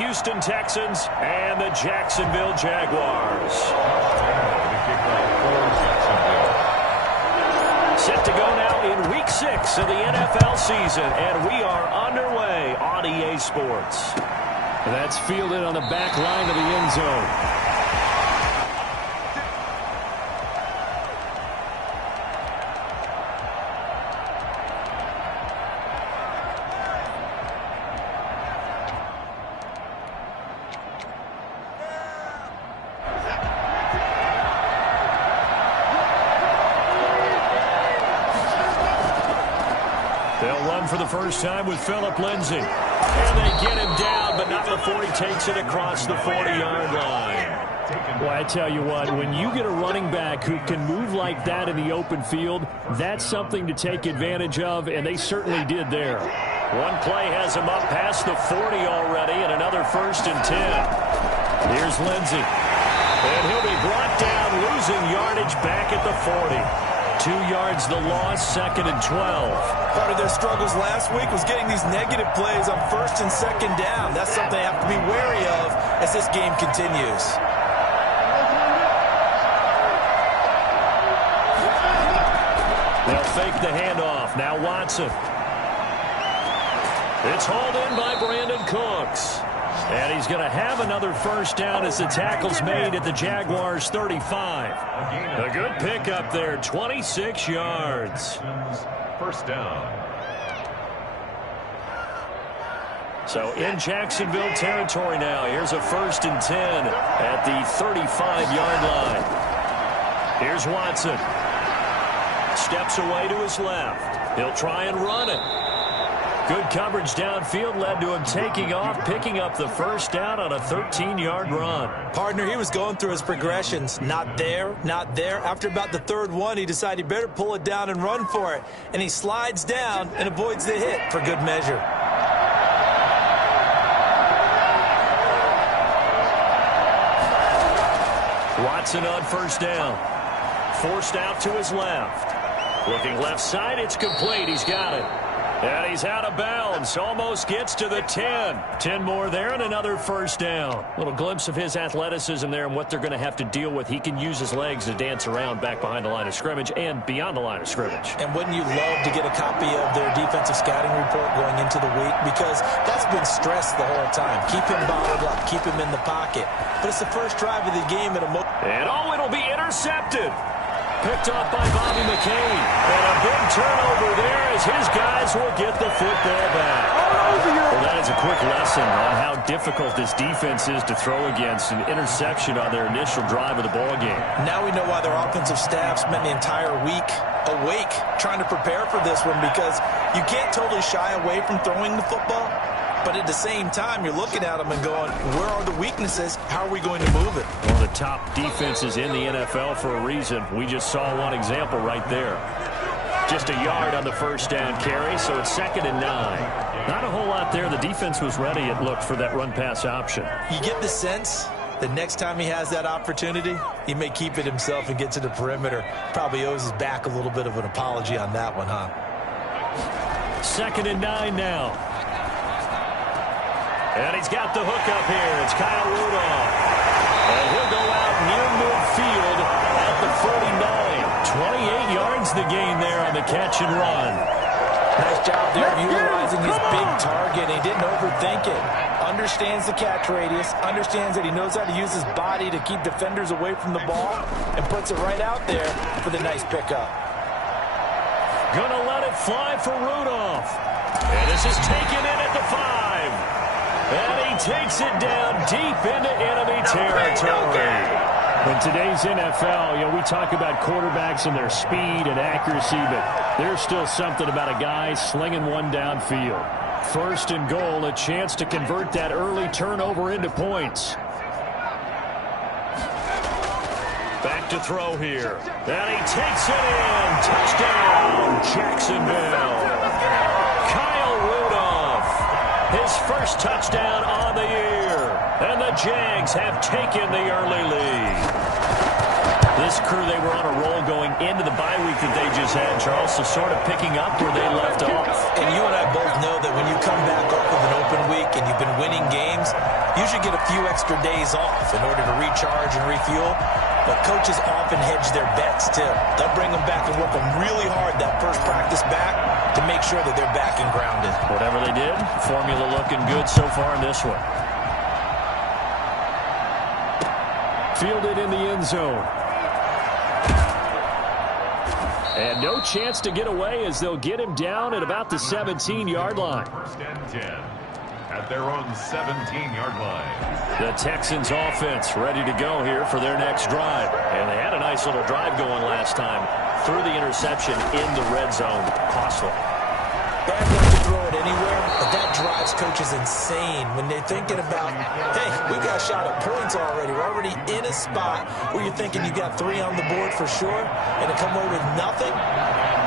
Houston Texans and the Jacksonville Jaguars. Set to go now in Week 6 of the NFL season, and we are underway on EA Sports. That's fielded on the back line of the end zone. They'll run for the first time with Phillip Lindsay. And they get him down, but not before he takes it across the 40-yard line. Well, I tell you what, when you get a running back who can move like that in the open field, that's something to take advantage of, and they certainly did there. One play has him up past the 40 already, and another 1st and 10. Here's Lindsay. And he'll be brought down, losing yardage back at the 40. 2 yards the loss, 2nd and 12. Part of their struggles last week was getting these negative plays on 1st and 2nd down. That's something they have to be wary of as this game continues. They'll fake the handoff. Now Watson. It's hauled in by Brandon Cooks. And he's going to have another 1st down as the tackle's made at the Jaguars' 35. A good pickup there, 26 yards. 1st down. So in Jacksonville territory now. Here's a 1st and 10 at the 35-yard line. Here's Watson. Steps away to his left. He'll try and run it. Good coverage downfield led to him taking off, picking up the 1st down on a 13-yard run. Partner, he was going through his progressions. Not there, not there. After about the 3rd one, he decided he better pull it down and run for it. And he slides down and avoids the hit for good measure. Watson on 1st down. Forced out to his left. Looking left side, it's complete. He's got it. And he's out of bounds. Almost gets to the 10. 10 more there and another 1st down. Little glimpse of his athleticism there and what they're going to have to deal with. He can use his legs to dance around back behind the line of scrimmage and beyond the line of scrimmage. And wouldn't you love to get a copy of their defensive scouting report going into the week? Because that's been stressed the whole time. Keep him bottled up. Keep him in the pocket. But it's the first drive of the game. And it'll be intercepted. Picked off by Bobby McCain. And a big turnover there as his guys will get the football back. Well, that is a quick lesson on how difficult this defense is to throw against. An interception on their initial drive of the ball game. Now we know why their offensive staff spent the entire week awake trying to prepare for this one, because you can't totally shy away from throwing the football. But at the same time, you're looking at them and going, where are the weaknesses? How are we going to move it? One of the top defenses in the NFL for a reason. We just saw one example right there. Just a yard on the 1st down carry, so it's 2nd and 9. Not a whole lot there. The defense was ready, it looked, for that run-pass option. You get the sense that next time he has that opportunity, he may keep it himself and get to the perimeter. Probably owes his back a little bit of an apology on that one, huh? 2nd and 9 now. And he's got the hook up here. It's Kyle Rudolph. And he'll go out near midfield at the 49. 28 yards the gain there on the catch and run. Nice job there of utilizing his big target. He didn't overthink it. Understands the catch radius. Understands that he knows how to use his body to keep defenders away from the ball. And puts it right out there for the nice pickup. Gonna let it fly for Rudolph. And this is taken in at the 5. And he takes it down deep into enemy territory. In today's NFL, we talk about quarterbacks and their speed and accuracy, but there's still something about a guy slinging one downfield. 1st and goal, a chance to convert that early turnover into points. Back to throw here. And he takes it in. Touchdown, Jacksonville. His 1st touchdown on the year. And the Jags have taken the early lead. This crew, they were on a roll going into the bye week that they just had, Charles, so sort of picking up where they left off. And you and I both know that when you come back off of an open week and you've been winning games, you should get a few extra days off in order to recharge and refuel. But coaches often hedge their bets, too. They'll bring them back and work them really hard that first practice back to make sure that they're back and grounded. Whatever they did, formula looking good so far in this one. Fielded in the end zone. And no chance to get away as they'll get him down at about the 17-yard line. First and 10 at their own 17-yard line. The Texans offense ready to go here for their next drive. And they had a nice little drive going last time. Threw the interception in the red zone. Costly. Bad luck to throw it anywhere, but that drives coaches insane when they're thinking about, hey, we got a shot at points already. We're already in a spot where you're thinking you got 3 on the board for sure, and to come away with nothing,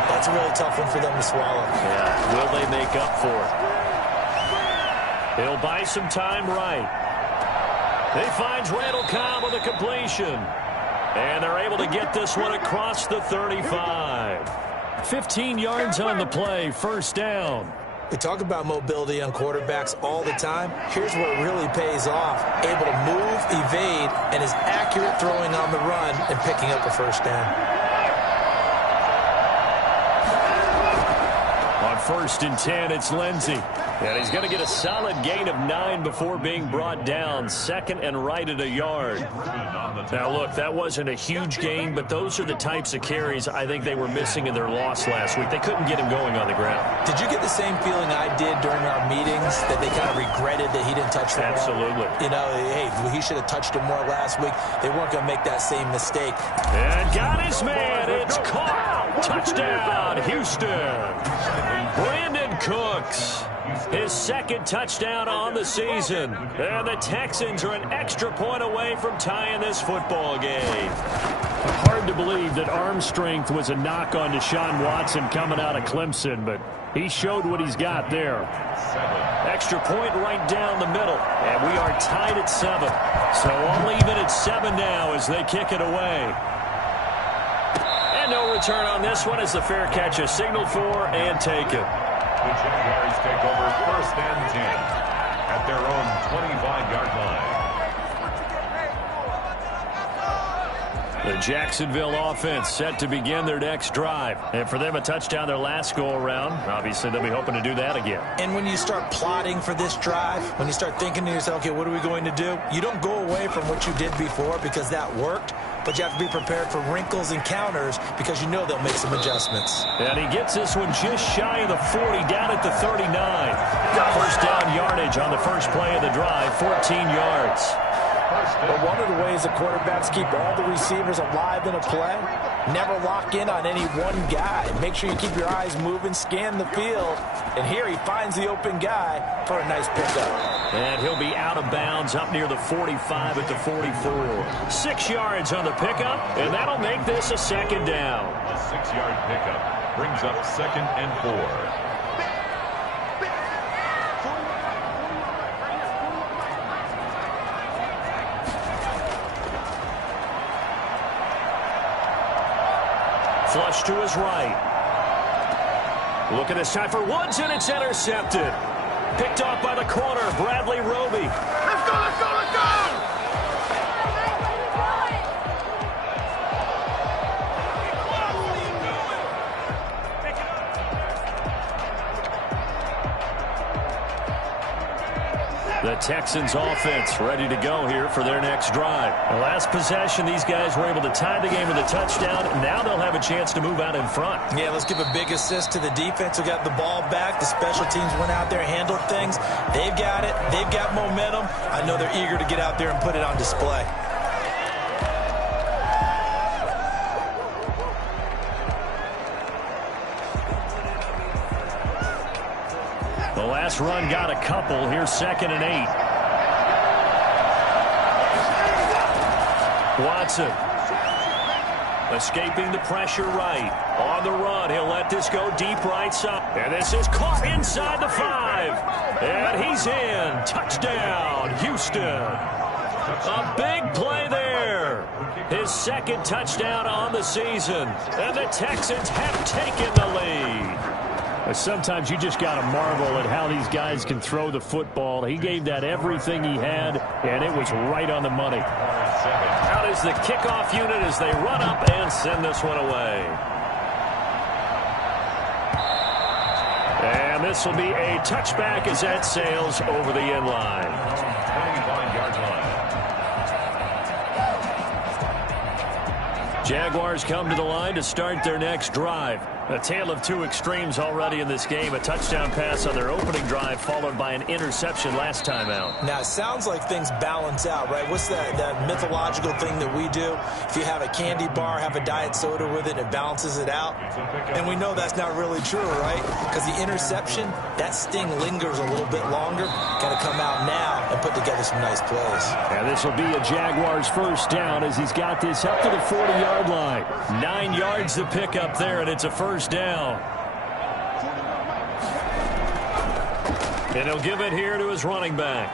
that's a really tough one for them to swallow. Yeah, will they make up for it? He'll buy some time right. He finds Randall Cobb with a completion. And they're able to get this one across the 35. 15 yards on the play, first down. We talk about mobility on quarterbacks all the time. Here's where it really pays off. Able to move, evade, and is accurate throwing on the run and picking up a first down. On first and 10, it's Lindsey. And he's going to get a solid gain of 9 before being brought down. Second and right at a yard. Now, look, that wasn't a huge gain, but those are the types of carries I think they were missing in their loss last week. They couldn't get him going on the ground. Did you get the same feeling I did during our meetings, that they kind of regretted that he didn't touch the ball? Absolutely. You know, hey, he should have touched him more last week. They weren't going to make that same mistake. And got his man. It's caught. Touchdown, Houston. Brandon Cooks. His second touchdown on the season. And the Texans are an extra point away from tying this football game. Hard to believe that arm strength was a knock on Deshaun Watson coming out of Clemson, but he showed what he's got there. Extra point right down the middle. And we are tied at 7. So all even at 7 now as they kick it away. And no return on this one as the fair catch is signaled for and taken. The Jaguars take over first and 10 at their own 25-yard line. The Jacksonville offense set to begin their next drive. And for them, a touchdown their last go-around. Obviously, they'll be hoping to do that again. And when you start plotting for this drive, when you start thinking to yourself, okay, what are we going to do? You don't go away from what you did before because that worked. But you have to be prepared for wrinkles and counters because you know they'll make some adjustments. And he gets this one just shy of the 40, down at the 39. First down yardage on the first play of the drive, 14 yards. But one of the ways the quarterbacks keep all the receivers alive in a play, never lock in on any one guy. Make sure you keep your eyes moving, scan the field. And here he finds the open guy for a nice pickup. And he'll be out of bounds up near the 45 at the 44. 6 yards on the pickup, and that'll make this a second down. A 6-yard pickup brings up second and 4. Flush to his right. Look at this time for Woods, and it's intercepted. Picked off by the corner, Bradley Roby. Let's go, let's go, let's go! The Texans offense ready to go here for their next drive. The last possession, these guys were able to tie the game with a touchdown. Now they'll have a chance to move out in front. Yeah, let's give a big assist to the defense who got the ball back. The special teams went out there, handled things. They've got it. They've got momentum. I know they're eager to get out there and put it on display. The last run got a couple. Here's second and 8. Watson escaping the pressure right. On the run, he'll let this go deep right side. And this is caught inside the 5. And he's in. Touchdown, Houston. A big play there. His second touchdown on the season. And the Texans have taken the lead. Sometimes you just got to marvel at how these guys can throw the football. He gave that everything he had, and it was right on the money. Out is the kickoff unit as they run up and send this one away. And this will be a touchback as that sails over the end line. 25-yard line. Jaguars come to the line to start their next drive. A tale of two extremes already in this game. A touchdown pass on their opening drive followed by an interception last time out. Now, it sounds like things balance out, right? What's that mythological thing that we do? If you have a candy bar, have a diet soda with it, it balances it out. And we know that's not really true, right? Because the interception, that sting lingers a little bit longer. Got to come out now and put together some nice plays. And this will be a Jaguars first down as he's got this up to the 40-yard line. 9 yards to pick up there, and it's a first down. And he'll give it here to his running back.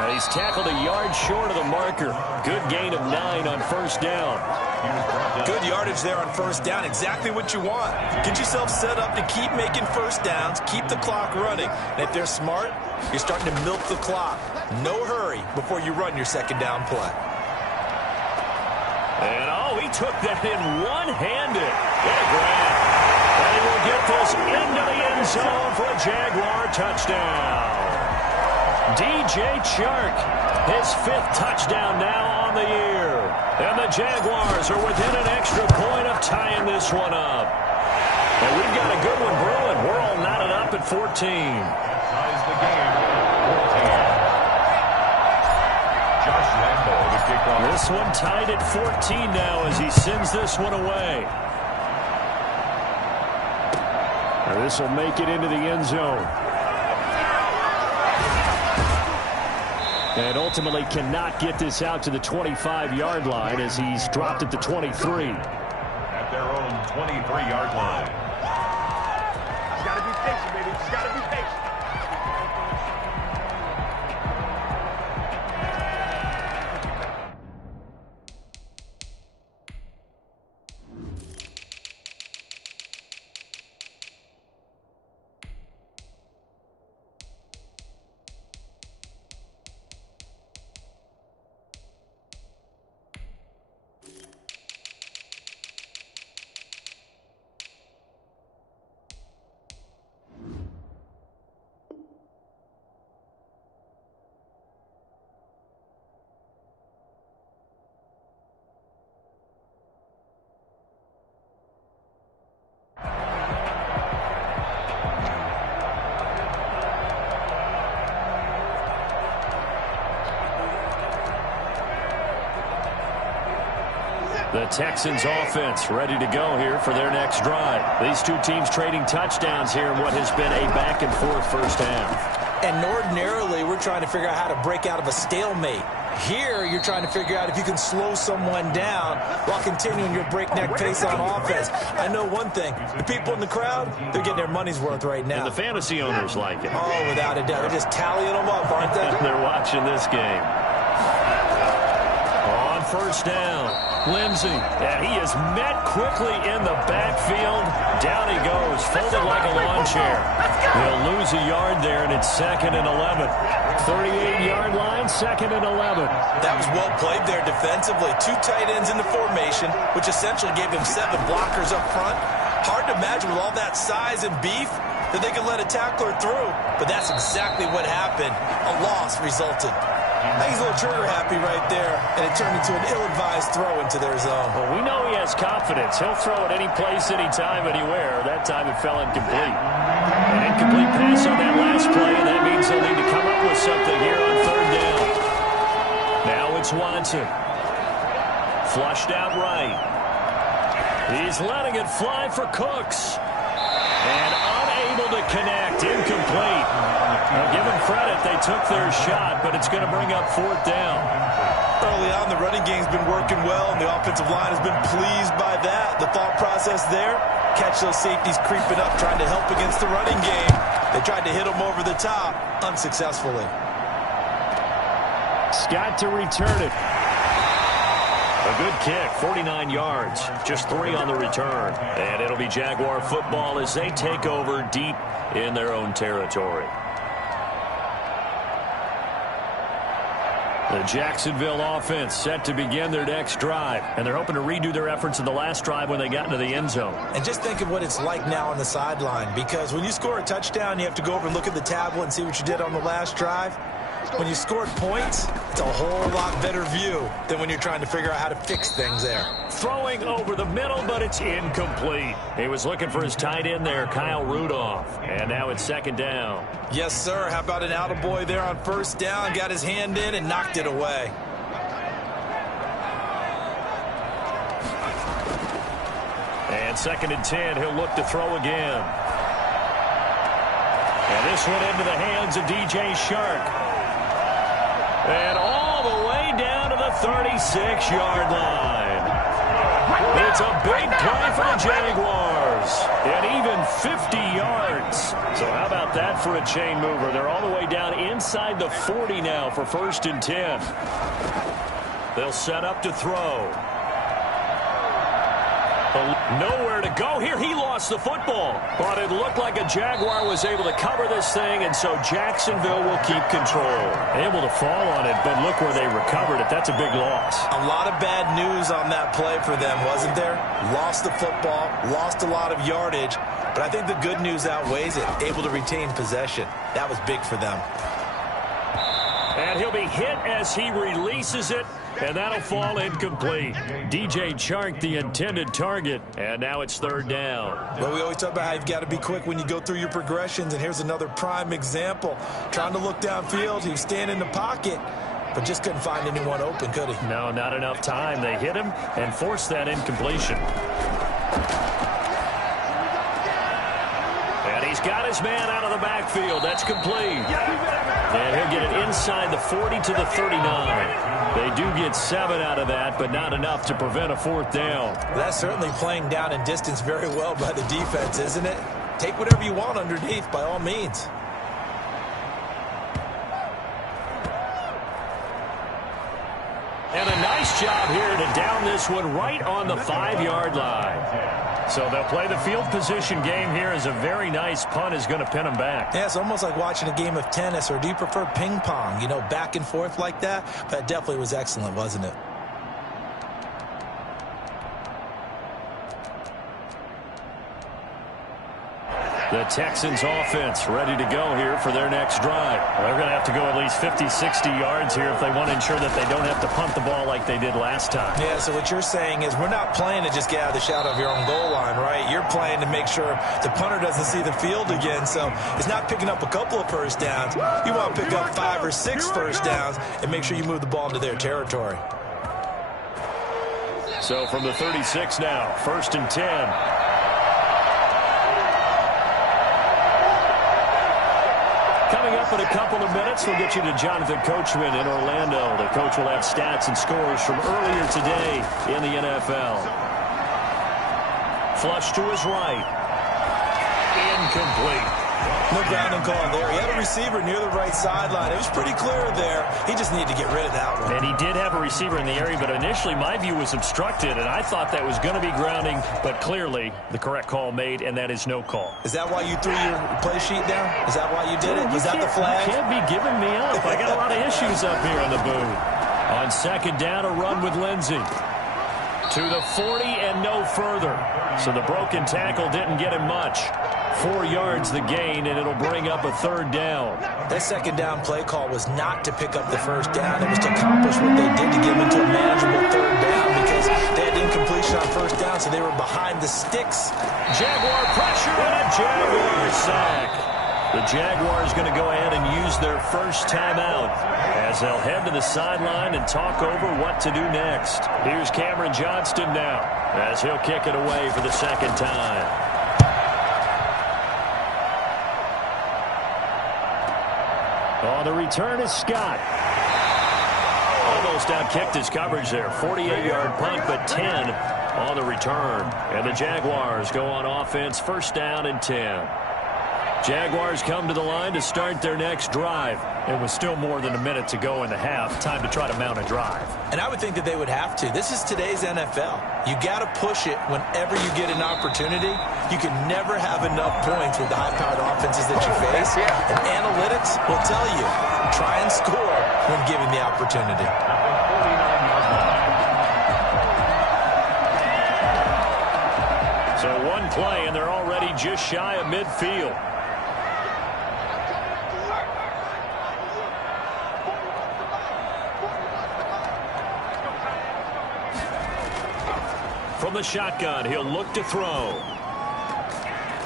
And he's tackled a yard short of the marker. Good gain of 9 on first down. Good yardage there on first down. Exactly what you want. Get yourself set up to keep making first downs, keep the clock running. And if they're smart, you're starting to milk the clock. No hurry before you run your second down play. And he took that in one-handed. What a grab. And he will get this into the end zone for a Jaguar touchdown. DJ Chark, his 5th touchdown now on the year. And the Jaguars are within an extra point of tying this one up. And we've got a good one brewing. We're all knotted up at 14. That ties the game. 14. Josh Lambo, the kickoff. This one tied at 14 now as he sends this one away. Now this will make it into the end zone. And ultimately cannot get this out to the 25-yard line as he's dropped at the 23. At their own 23-yard line. Just gotta be patient, baby. Just gotta be patient. The Texans offense ready to go here for their next drive. These two teams trading touchdowns here in what has been a back-and-forth first half. And ordinarily, we're trying to figure out how to break out of a stalemate. Here, you're trying to figure out if you can slow someone down while continuing your breakneck pace on offense. I know one thing. The people in the crowd, they're getting their money's worth right now. And the fantasy owners like it. Oh, without a doubt. They're just tallying them up, aren't they? They're watching this game. On first down, Lindsey. And he is met quickly in the backfield. Down he goes, folded like a lawn chair. He'll lose a yard there, and it's 2nd and 11. 38-yard line, 2nd and 11. That was well played there defensively. 2 tight ends in the formation, which essentially gave him 7 blockers up front. Hard to imagine with all that size and beef that they could let a tackler through. But that's exactly what happened. A loss resulted. I think he's a little trigger happy right there, and it turned into an ill-advised throw into their zone. Well, we know he has confidence. He'll throw it any place, anytime, anywhere. That time it fell incomplete. An incomplete pass on that last play, and that means they'll need to come up with something here on 3rd down. Now it's Watson. Flushed out right. He's letting it fly for Cooks. And unable to connect. Incomplete. Now, give them credit. They took their shot, but it's going to bring up 4th down. Early on, the running game's been working well, and the offensive line has been pleased by that. The thought process there, catch those safeties creeping up, trying to help against the running game. They tried to hit them over the top, unsuccessfully. Scott to return it. A good kick, 49 yards, just 3 on the return. And it'll be Jaguar football as they take over deep in their own territory. The Jacksonville offense set to begin their next drive, and they're hoping to redo their efforts in the last drive when they got into the end zone. And just think of what it's like now on the sideline, because when you score a touchdown, you have to go over and look at the tablet and see what you did on the last drive. When you scored points, it's a whole lot better view than when you're trying to figure out how to fix things there. Throwing over the middle, but it's incomplete. He was looking for his tight end there, Kyle Rudolph. And now it's second down. Yes, sir. How about an attaboy there on first down? Got his hand in and knocked it away. And second and 10, he'll look to throw again. And this one into the hands of DJ Chark. And all the way down to the 36-yard line. It's a big play for the Jaguars. And even 50 yards. So how about that for a chain mover? They're all the way down inside the 40 now for first and 10. They'll set up to throw. Nowhere to go here. He lost the football. But it looked like a Jaguar was able to cover this thing, and so Jacksonville will keep control. Able to fall on it, but look where they recovered it. That's a big loss. A lot of bad news on that play for them, wasn't there? Lost the football, lost a lot of yardage, but I think the good news outweighs it. Able to retain possession. That was big for them. And he'll be hit as he releases it, and that'll fall incomplete. DJ Chark, the intended target, and now it's third down. Well, we always talk about how you've got to be quick when you go through your progressions, and here's another prime example. Trying to look downfield, he was standing in the pocket, but just couldn't find anyone open, could he? No, not enough time. They hit him and forced that incompletion. And he's got his man out of the backfield. That's complete. And he'll get it inside the 40 to the 39. They do get 7 out of that, but not enough to prevent a fourth down. That's certainly playing down in distance very well by the defense, isn't it? Take whatever you want underneath, by all means. And a nice job here to down this one right on the 5-yard line. So they'll play the field position game here as a very nice punt is going to pin them back. Yeah, it's almost like watching a game of tennis, or do you prefer ping pong? You know, back and forth like that? That definitely was excellent, wasn't it? The Texans offense ready to go here for their next drive. They're going to have to go at least 50, 60 yards here if they want to ensure that they don't have to punt the ball like they did last time. Yeah, so what you're saying is we're not playing to just get out of the shadow of your own goal line, right? You're playing to make sure the punter doesn't see the field again. So it's not picking up a couple of first downs. You want to pick up 5 or 6 first downs and make sure you move the ball into their territory. So from the 36 now, first and 10. Coming up in a couple of minutes, we'll get you to Jonathan Coachman in Orlando. The coach will have stats and scores from earlier today in the NFL. Flush to his right. Incomplete. No grounding call there. He had a receiver near the right sideline. It was pretty clear there. He just needed to get rid of that one. And he did have a receiver in the area, but initially my view was obstructed, and I thought that was going to be grounding, but clearly the correct call made, and that is no call. Is that why you threw your play sheet down? Is that why you did it? Was that the flag? You can't be giving me up. I got a lot of issues up here in the booth. On second down, a run with Lindsey. To the 40 and no further. So the broken tackle didn't get him much. 4 yards the gain, and it'll bring up a third down. That second down play call was not to pick up the first down. It was to accomplish what they did to get them into a manageable third down because they had incompletion on first down, so they were behind the sticks. Jaguar pressure and a Jaguar sack. The Jaguars going to go ahead and use their first timeout as they'll head to the sideline and talk over what to do next. Here's Cameron Johnston now as he'll kick it away for the second time. On the return is Scott. Almost outkicked his coverage there. 48-yard punt, but 10 on the return. And the Jaguars go on offense, first down and 10. Jaguars come to the line to start their next drive. It was still more than a minute to go in the half. Time to try to mount a drive. And I would think that they would have to. This is today's NFL. You got to push it whenever you get an opportunity. You can never have enough points with the high-powered offenses that you face. And analytics will tell you, try and score when given the opportunity. So one play, and they're already just shy of midfield. From the shotgun, he'll look to throw.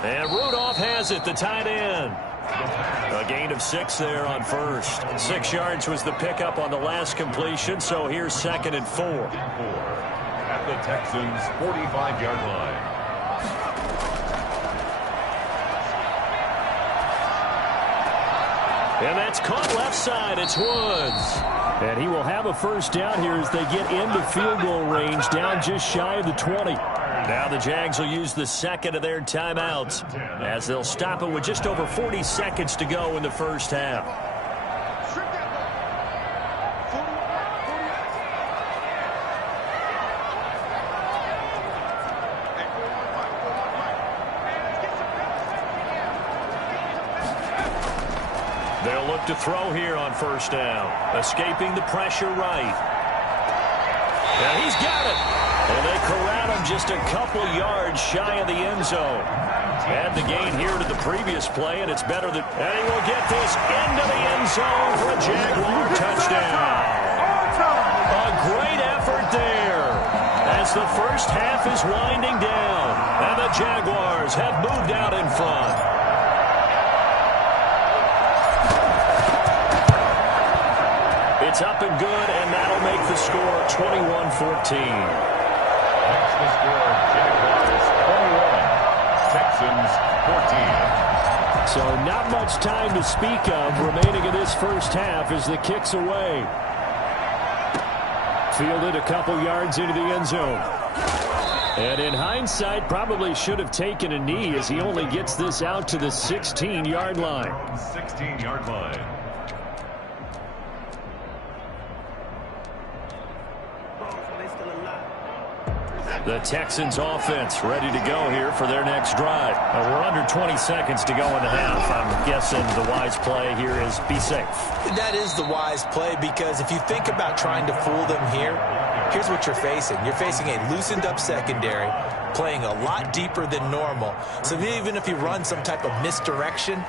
And Rudolph has it, the tight end. A gain of 6 there on first. 6 yards was the pickup on the last completion, so here's 2nd and 4. At the Texans' 45-yard line. And that's caught left side. It's Woods. And he will have a first down here as they get into field goal range, down just shy of the 20. Now the Jags will use the second of their timeouts as they'll stop it with just over 40 seconds to go in the first half. They'll look to throw here on first down. Escaping the pressure right. And he's got it. And they corral him just a couple yards shy of the end zone. Add the gain here to the previous play, and it's better than... And he will get this into the end zone for a Jaguar touchdown. A great effort there as the first half is winding down. And the Jaguars have moved out in front. It's up and good, and that'll make the score 21-14. That's the score. Jaguars 21, Texans 14. So not much time to speak of remaining in this first half as the kick's away. Fielded a couple yards into the end zone. And in hindsight, probably should have taken a knee as he only gets this out to the 16-yard line. 16-yard line. The Texans offense ready to go here for their next drive. We're under 20 seconds to go in the half. I'm guessing the wise play here is be safe. That is the wise play, because if you think about trying to fool them here, here's what you're facing. You're facing a loosened up secondary, playing a lot deeper than normal. So even if you run some type of misdirection,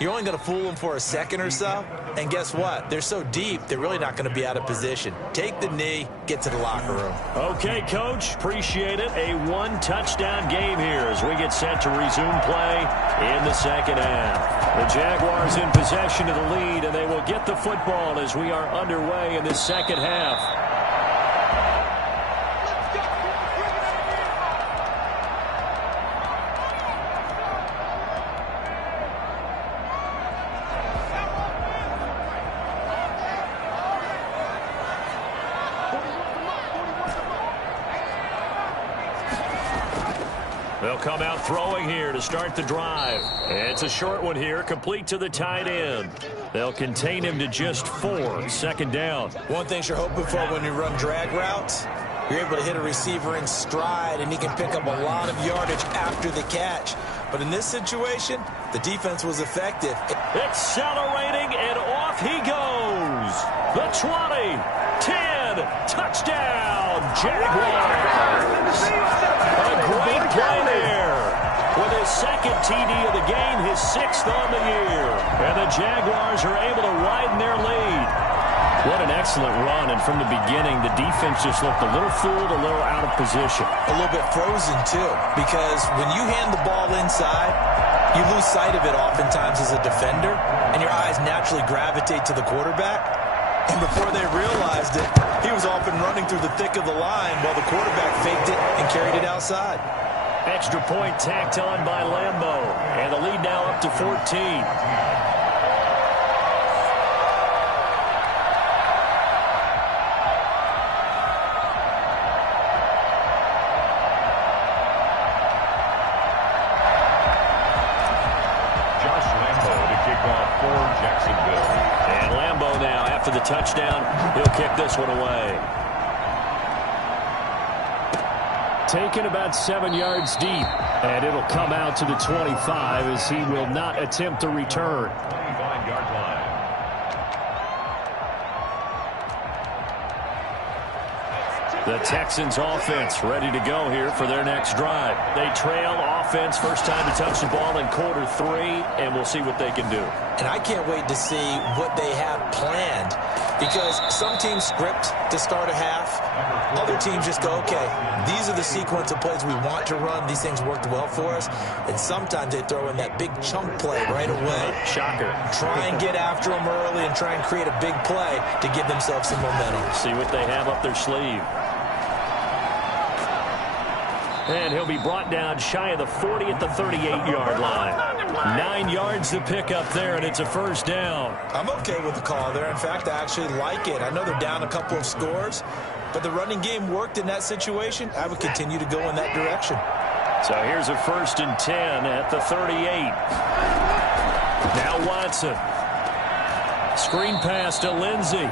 you're only going to fool them for a second or so. And guess what? They're so deep, they're really not going to be out of position. Take the knee, get to the locker room. Okay, Coach. Appreciate it. A one-touchdown game here as we get set to resume play in the second half. The Jaguars in possession of the lead, and they will get the football as we are underway in the second half. They'll come out throwing here to start the drive. It's a short one here, complete to the tight end. They'll contain him to just 4, second down. One thing you're hoping for when you run drag routes, you're able to hit a receiver in stride, and he can pick up a lot of yardage after the catch. But in this situation, the defense was effective. Accelerating, and off he goes. The 20, 10, touchdown, Jaguars. A great play there. With his second TD of the game, his 6th on the year. And the Jaguars are able to widen their lead. What an excellent run, and from the beginning, the defense just looked a little fooled, a little out of position. A little bit frozen, too, because when you hand the ball inside, you lose sight of it oftentimes as a defender, and your eyes naturally gravitate to the quarterback. And before they realized it, he was off and running through the thick of the line while the quarterback faked it and carried it outside. Extra point tacked on by Lambo, and the lead now up to 14. Josh touchdown. He'll kick this one away. Taken about 7 yards deep, and it'll come out to the 25 as he will not attempt a return. 25-yard line. The Texans offense ready to go here for their next drive. They trail offense, first time to touch the ball in quarter 3, and we'll see what they can do. And I can't wait to see what they have planned, because some teams script to start a half. Other teams just go, okay, these are the sequence of plays we want to run. These things worked well for us. And sometimes they throw in that big chunk play right away. Shocker. Try and get after them early and try and create a big play to give themselves some momentum. See what they have up their sleeve. And he'll be brought down shy of the 40 at the 38-yard line. 9 yards to pick up there, and it's a first down. I'm okay with the call there. In fact, I actually like it. I know they're down a couple of scores, but the running game worked in that situation. I would continue to go in that direction. So here's a 1st and 10 at the 38. Now Watson. Screen pass to Lindsey.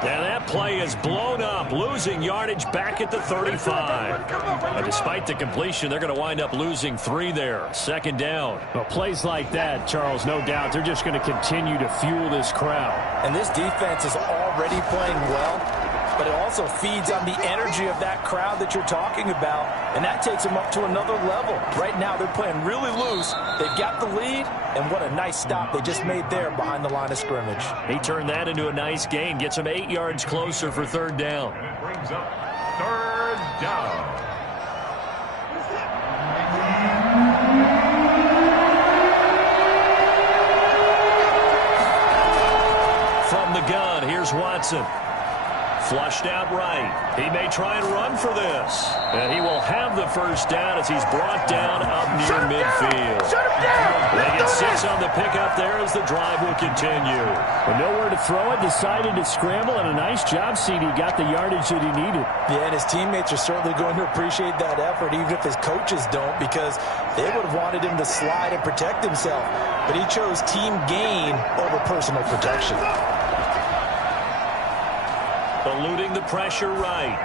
And that play is blown up, losing yardage back at the 35. And despite the completion, they're going to wind up losing 3 there. 2nd down. Well, plays like that, Charles, no doubt, they're just going to continue to fuel this crowd. And this defense is already playing well, but it also feeds on the energy of that crowd that you're talking about, and that takes them up to another level. Right now, they're playing really loose. They've got the lead, and what a nice stop they just made there behind the line of scrimmage. He turned that into a nice gain, gets him 8 yards closer for 3rd down. And it brings up 3rd down. From the gun, here's Watson. Flushed out right. He may try and run for this. And he will have the first down as he's brought down up near midfield. They get 6 on the pickup there as the drive will continue. With nowhere to throw it, decided to scramble, and a nice job, CD. Got the yardage that he needed. Yeah, and his teammates are certainly going to appreciate that effort, even if his coaches don't, because they would have wanted him to slide and protect himself. But he chose team gain over personal protection. Eluding the pressure right.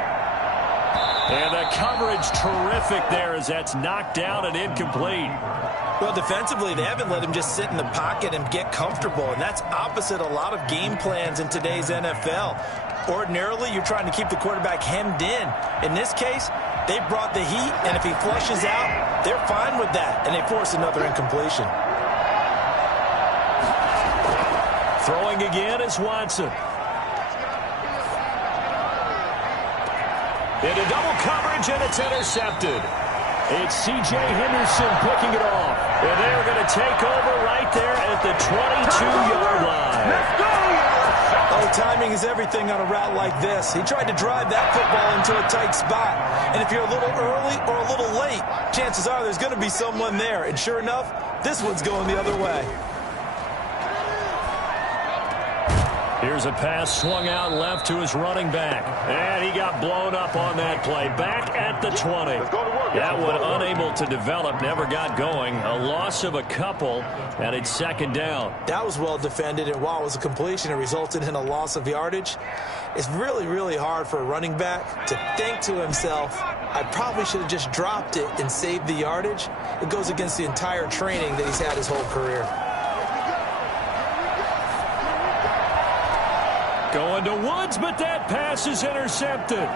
And the coverage terrific there as that's knocked down and incomplete. Well, defensively, they haven't let him just sit in the pocket and get comfortable, and that's opposite a lot of game plans in today's NFL. Ordinarily, you're trying to keep the quarterback hemmed in. In this case, they brought the heat, and if he flushes out, they're fine with that, and they force another incompletion. Throwing again is Watson. Into double coverage, and it's intercepted. It's C.J. Henderson picking it off. And they're going to take over right there at the 22-yard line. Oh, timing is everything on a route like this. He tried to drive that football into a tight spot. And if you're a little early or a little late, chances are there's going to be someone there. And sure enough, this one's going the other way. Here's a pass swung out left to his running back. And he got blown up on that play. Back at the 20. That one unable to develop, never got going. A loss of a couple, and it's 2nd down. That was well defended, and while it was a completion, it resulted in a loss of yardage. It's really, really hard for a running back to think to himself, I probably should have just dropped it and saved the yardage. It goes against the entire training that he's had his whole career. Going to Woods, but that pass is intercepted.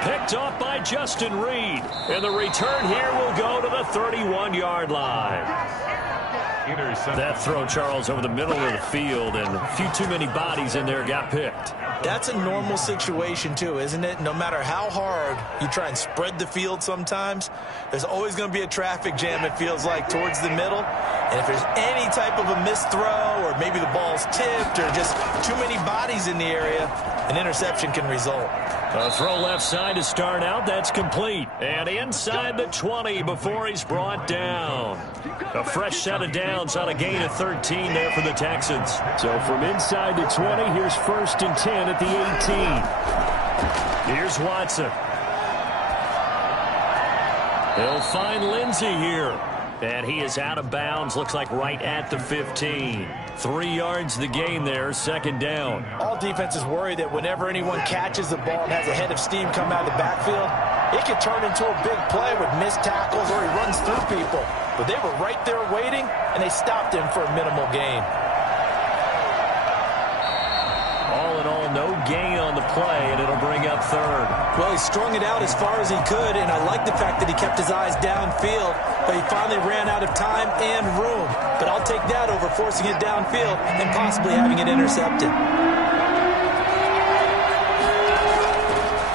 Picked off by Justin Reed. And the return here will go to the 31-yard line. That throw, Charles, over the middle of the field, and a few too many bodies in there got picked. That's a normal situation, too, isn't it? No matter how hard you try and spread the field sometimes, there's always going to be a traffic jam, it feels like, towards the middle. And if there's any type of a missed throw, or maybe the ball's tipped, or just too many bodies in the area, an interception can result. A throw left side to start out. That's complete. And inside the 20 before he's brought down. A fresh set of downs on a gain of 13 there for the Texans. So from inside the 20, here's 1st and 10 at the 18. Here's Watson. He'll find Lindsey here. And he is out of bounds, looks like right at the 15. 3 yards the gain there, second down. All defenses worry that whenever anyone catches the ball and has a head of steam come out of the backfield, it can turn into a big play with missed tackles or he runs through people. But they were right there waiting, and they stopped him for a minimal gain. All in all, no gain on the play, and it'll bring up third. Well, he strung it out as far as he could, and I like the fact that he kept his eyes downfield, but he finally ran out of time and room. But I'll take that over forcing it downfield and possibly having it intercepted.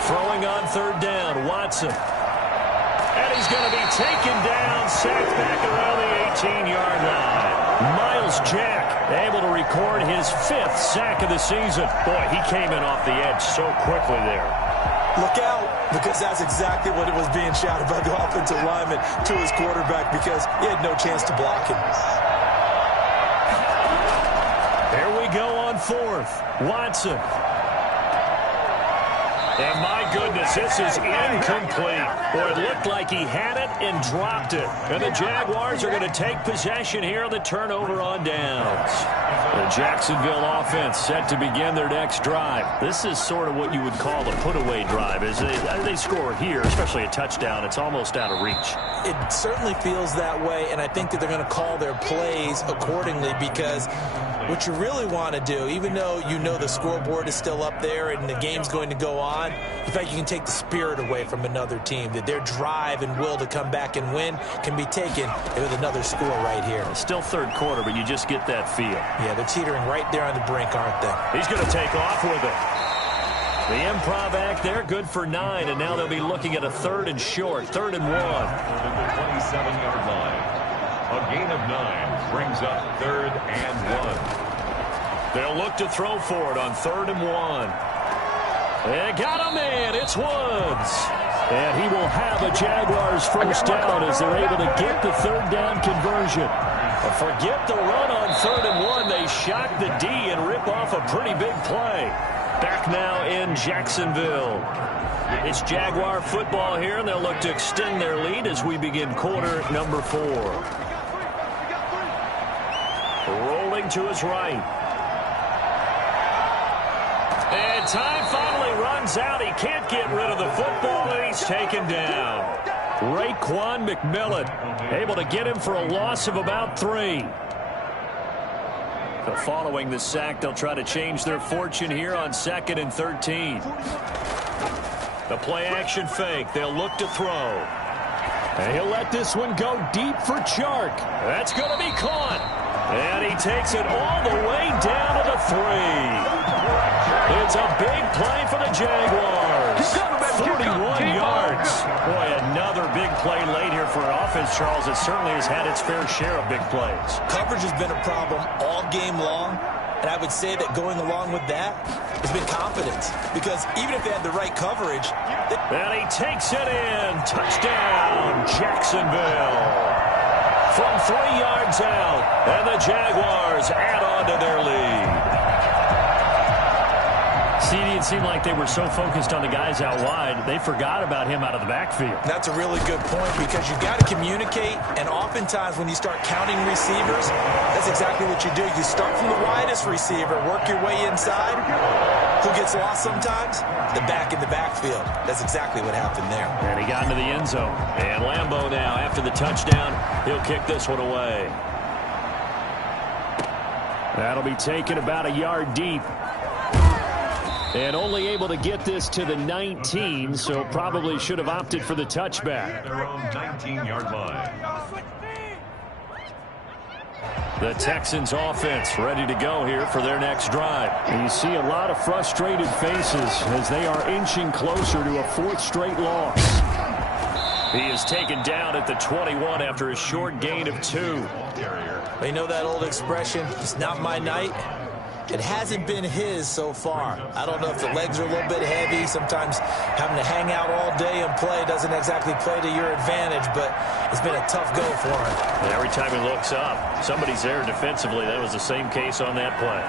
Throwing on third down, Watson. And he's going to be taken down, sacked back around the 18-yard line. Myles Jack able to record his 5th sack of the season. Boy, he came in off the edge so quickly there. Look out, because that's exactly what it was being shouted by the offensive lineman to his quarterback because he had no chance to block him. Here we go on 4th. Watson. And my goodness, this is incomplete. Boy, it looked like he had it and dropped it. And the Jaguars are going to take possession here on the turnover on downs. The Jacksonville offense set to begin their next drive. This is sort of what you would call the put-away drive. As they score here, especially a touchdown, it's almost out of reach. It certainly feels that way, and I think that they're going to call their plays accordingly because what you really want to do, even though you know the scoreboard is still up there and the game's going to go on, in fact, you can take the spirit away from another team, that their drive and will to come back and win can be taken with another score right here. Still third quarter, but you just get that feel. Yeah, they're teetering right there on the brink, aren't they? He's going to take off with it. The improv act there, good for 9, and now they'll be looking at a 3rd and short, 3rd and 1. To the 27-yard line. A gain of 9 brings up 3rd and 1. They'll look to throw for it on 3rd and 1. They got a man. It's Woods. And he will have a Jaguars first down as they're able to get the 3rd down conversion. But forget the run on 3rd and 1. They shock the D and rip off a pretty big play. Back now in Jacksonville. It's Jaguar football here, and they'll look to extend their lead as we begin quarter number 4. Rolling to his right. And time finally runs out. He can't get rid of the football, and he's taken down. Raekwon McMillan able to get him for a loss of about 3. So following the sack, they'll try to change their fortune here on 2nd and 13. The play-action fake. They'll look to throw. And he'll let this one go deep for Chark. That's going to be caught. And he takes it all the way down to the 3. It's a big play for the Jaguars. 41 yards. Boy, another big play late here for an offense, Charles. It certainly has had its fair share of big plays. Coverage has been a problem all game long, and I would say that going along with that has been confidence. Because even if they had the right coverage... And he takes it in. Touchdown, Jacksonville. From 3 yards out, and the Jaguars add on to their lead. CD, it seemed like they were so focused on the guys out wide, they forgot about him out of the backfield. That's a really good point because you got to communicate, and oftentimes when you start counting receivers, that's exactly what you do. You start from the widest receiver, work your way inside. Who gets lost sometimes? The back in the backfield. That's exactly what happened there. And he got into the end zone. And Lambeau now, after the touchdown, he'll kick this one away. That'll be taken about a yard deep. And only able to get this to the 19, so probably should have opted for the touchback. At their own 19-yard line. The Texans offense ready to go here for their next drive. And you see a lot of frustrated faces as they are inching closer to a 4th straight loss. He is taken down at the 21 after a short gain of 2. You know that old expression, it's not my night? It hasn't been his so far. I don't know if the legs are a little bit heavy. Sometimes having to hang out all day and play doesn't exactly play to your advantage, but it's been a tough go for him. And every time he looks up, somebody's there defensively. That was the same case on that play.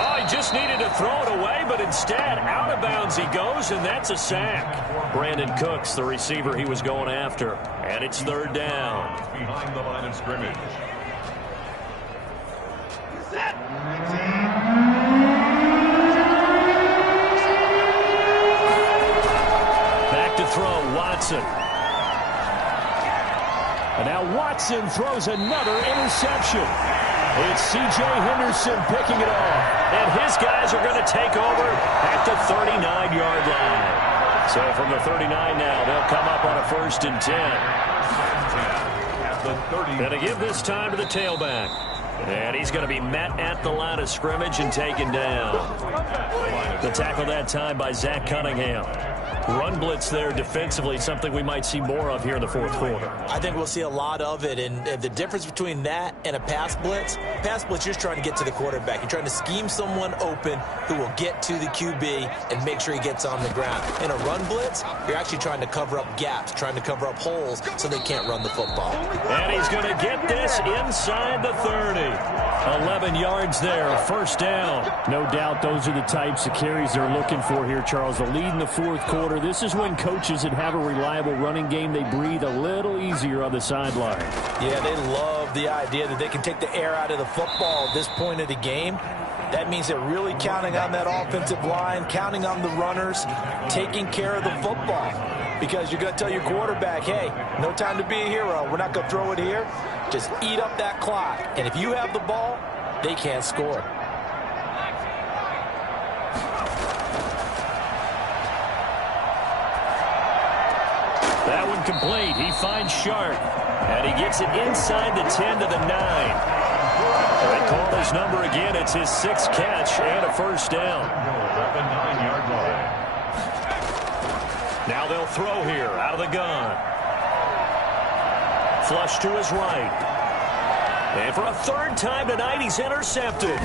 Oh, he just needed to throw it away, but instead, out of bounds he goes, and that's a sack. Brandon Cooks, the receiver he was going after. And it's 3rd down. Behind the line of scrimmage. Watson. And now Watson throws another interception. It's C.J. Henderson picking it off. And his guys are going to take over at the 39-yard line. So from the 39 now, they'll come up on a 1st and 10. Going to give this time to the tailback. And he's going to be met at the line of scrimmage and taken down. The tackle that time by Zach Cunningham. Run blitz there defensively, something we might see more of here in the 4th quarter. I think we'll see a lot of it, and the difference between that and a pass blitz, you're just trying to get to the quarterback. You're trying to scheme someone open who will get to the QB and make sure he gets on the ground. In a run blitz, you're actually trying to cover up gaps, trying to cover up holes so they can't run the football. And he's going to get this inside the 30. 11 yards there, 1st down. No doubt those are the types of carries they're looking for here, Charles. The lead in the 4th quarter. This is when coaches that have a reliable running game, they breathe a little easier on the sideline. Yeah, they love the idea that they can take the air out of the football at this point of the game. That means they're really counting on that offensive line, counting on the runners, taking care of the football. Because you're going to tell your quarterback, hey, no time to be a hero. We're not going to throw it here. Just eat up that clock. And if you have the ball, they can't score. That one complete. He finds Sharp. And he gets it inside the 10 to the 9. They call his number again. It's his 6th catch and a 1st down. At the 9-yard line. Now they'll throw here out of the gun. Flush to his right. And for a 3rd time tonight, he's intercepted.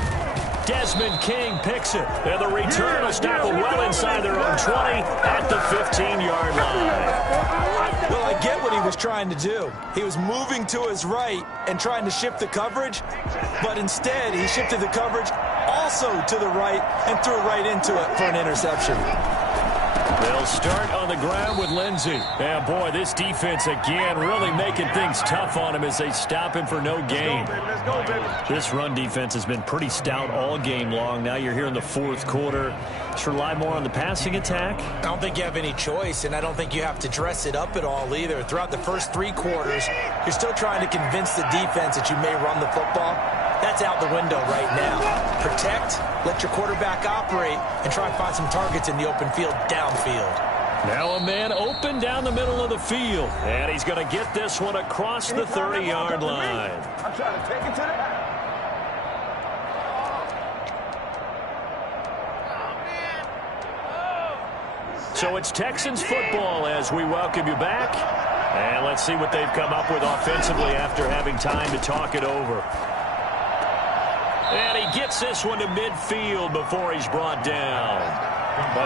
Desmond King picks it. And the return is tackled well inside their own 20 at the 15-yard line. Well, I get what he was trying to do. He was moving to his right and trying to shift the coverage, but instead he shifted the coverage also to the right and threw right into it for an interception. They'll start on the ground with Lindsey. And boy, this defense again really making things tough on him as they stop him for no gain. Let's go, baby. This run defense has been pretty stout all game long. Now you're here in the 4th quarter. Just rely more on the passing attack. I don't think you have any choice, and I don't think you have to dress it up at all either. Throughout the first 3 quarters, you're still trying to convince the defense that you may run the football. That's out the window right now. Protect, let your quarterback operate, and try and find some targets in the open field downfield. Now a man open down the middle of the field. And he's going to get this one across the 30-yard line. I'm trying to take it to that. So it's Texans football as we welcome you back. And let's see what they've come up with offensively after having time to talk it over. And he gets this one to midfield before he's brought down.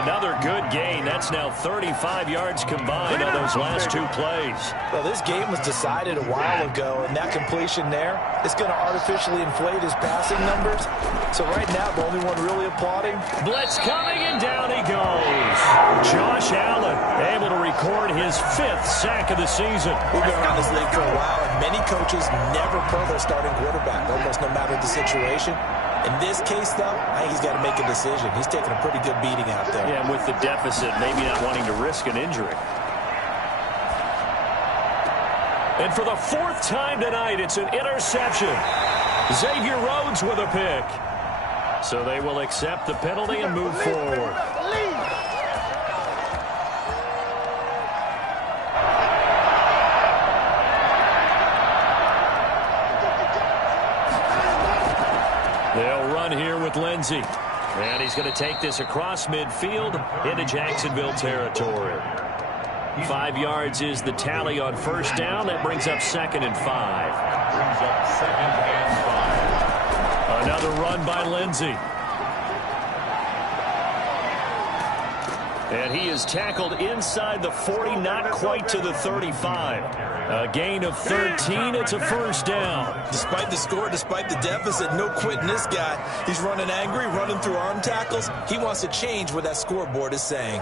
Another good gain. That's now 35 yards combined on those last 2 plays. Well, this game was decided a while ago, and that completion there is going to artificially inflate his passing numbers. So right now, the only one really applauding. Blitz coming, and down he goes. Josh Allen able to record his 5th sack of the season. We've been around this league for a while, and many coaches never pull their starting quarterback, almost no matter the situation. In this case, though, I think he's got to make a decision. He's taking a pretty good beating out there. Yeah, with the deficit, maybe not wanting to risk an injury. And for the 4th time tonight, it's an interception. Xavier Rhodes with a pick. So they will accept the penalty and move forward. They'll run here with Lindsey. And he's going to take this across midfield into Jacksonville territory. 5 yards is the tally on 1st down. That brings up 2nd and 5. Brings up 2nd and 5. Another run by Lindsey. And he is tackled inside the 40, not quite to the 35. A gain of 13. It's a 1st down. Despite the score, despite the deficit, no quitting this guy. He's running angry, running through arm tackles. He wants to change what that scoreboard is saying.